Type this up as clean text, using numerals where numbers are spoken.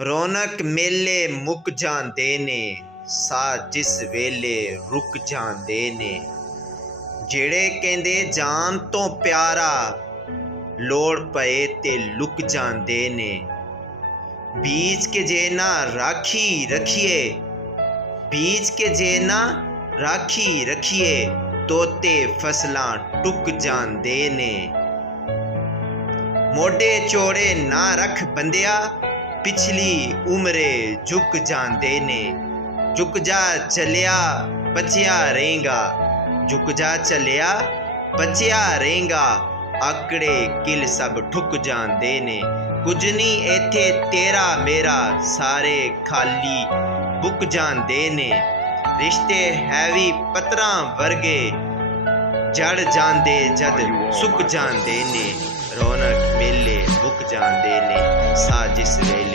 ਰੌਣਕ ਮੇਲੇ ਮੁੱਕ ਜਾਂਦੇ ਨੇ, ਸਾਹ ਜਿਸ ਵੇਲੇ ਰੁਕ ਜਾਂਦੇ ਨੇ। ਜਿਹੜੇ ਕਹਿੰਦੇ ਜਾਨ ਤੋਂ ਪਿਆਰਾ, ਲੋੜ ਪਏ ਤੇ ਲੁਕ ਜਾਂਦੇ ਨੇ। ਬੀਜ ਕੇ ਜੇ ਨਾ ਰਾਖੀ ਰੱਖੀਏ, ਬੀਜ ਕੇ ਜੇ ਨਾ ਰਾਖੀ ਰੱਖੀਏ, ਤੋਤੇ ਫਸਲਾਂ ਟੁੱਕ ਜਾਂਦੇ ਨੇ। ਮੋਢੇ ਚੌੜੇ ਨਾ ਰੱਖ ਬੰਦਿਆ, ਪਿਛਲੀ ਉਮਰੇ ਝੁਕ ਜਾਂਦੇ ਨੇ। ਝੁਕ ਜਾ ਚੱਲਿਆ ਬਚਿਆ ਰਹੇਗਾ, ਝੁਕ ਜਾ ਚੱਲਿਆ ਬਚਿਆ ਰਹੇਗਾ। ਆਕੜੇ ਕਿਲ ਸਭ ਠੁੱਕ ਜਾਂਦੇ ਨੇ। ਕੁਝ ਨਹੀਂ ਇੱਥੇ ਤੇਰਾ ਮੇਰਾ, ਸਾਰੇ ਖਾਲੀ ਬੁੱਕ ਜਾਂਦੇ ਨੇ। ਰਿਸ਼ਤੇ ਹੈ ਵੀ ਪੱਤਰਾਂ ਵਰਗੇ, ਜੜ ਜਾਂਦੇ ਜਦ ਸੁੱਕ ਜਾਂਦੇ ਨੇ। ਰੌਣਕ ਮੇਲੇ ਮੁੱਕ ਜਾਂਦੇ ਨੇ, ਸਾਹ ਜਿਸ ਵੇਲੇ